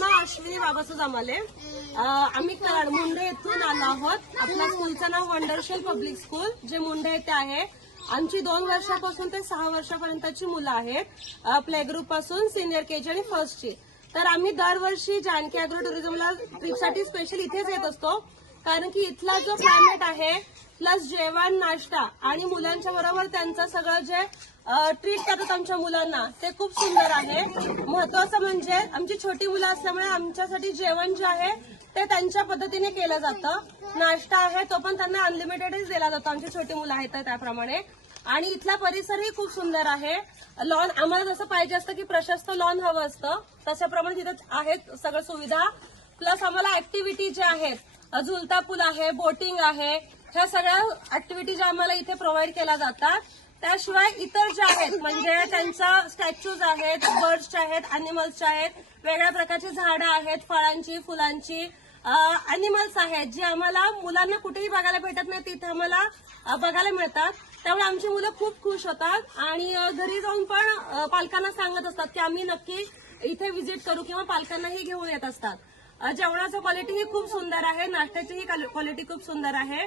ना अश्विनी बाबाचं जमाले. आम्ही कराड मुंडे येथून आलो आहोत. आपल्या स्कूलचं नाव वंडरशेल पब्लिक स्कूल जे मुंडे येथे आहे. आमची दोन वर्षापासून ते सहा वर्षापर्यंतची मुलं आहेत. प्ले ग्रुपपासून सिनियर के जी आणि फर्स्टची तर आम्ही दरवर्षी जानकी अॅग्रो टुरिझमला ट्रीपसाठी स्पेशल इथेच येत असतो. कारण की इथला जो क्लायमेट आहे प्लस जेवण नाश्ता आणि मुलांच्या बरोबर त्यांचं सगळं जे ट्रीट करतात आमच्या मुलांना. ते खूप सुंदर आहे. महत्वाचं म्हणजे आमची छोटी मुलं असल्यामुळे आमच्यासाठी जेवण जे आहे ते त्यांच्या पद्धतीने केलं जातं. नाश्ता आहे तो पण त्यांना अनलिमिटेडच दिला जातो. आमची छोटी मुलं आहेत त्याप्रमाणे. आणि इथला परिसरही खूप सुंदर आहे. लॉन आम्हाला जसं पाहिजे असतं की प्रशस्त लॉन हवं असतं तशाप्रमाणे तिथे आहेत सगळं सुविधा. प्लस आम्हाला ऍक्टिव्हिटी ज्या आहेत झुलता पूल आहे बोटिंग आहे ह्या सगळ्या ऍक्टिव्हिटी ज्या आम्हाला इथे प्रोव्हाइड केल्या जातात. त्याशिवाय इतर ज्या आहेत म्हणजे त्यांच्या स्टॅच्यूज आहेत बर्ड्सच्या आहेत अॅनिमल्सचे आहेत वेगळ्या प्रकारची झाडं आहेत फळांची फुलांची अॅनिमल्स आहेत जे आम्हाला मुलांना कुठेही बघायला भेटत नाही तिथे आम्हाला बघायला मिळतात. त्यामुळे आमची मुलं खूप खुश होतात आणि घरी जाऊन पण पालकांना सांगत असतात की आम्ही नक्की इथे व्हिजिट करू किंवा पालकांनाही घेऊन येत असतात. जेवणाचं क्वालिटी ही खूप सुंदर आहे नाश्त्याचीही क्वालिटी खूप सुंदर आहे.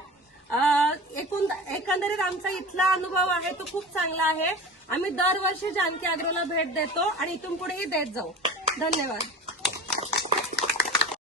एकूण एकंदरीत आमचा इथला अनुभव आहे तो खूप चांगला आहे. आम्ही दरवर्षी जानकी आग्रोला भेट देतो आणि इथून पुढेही देत जाऊ. धन्यवाद.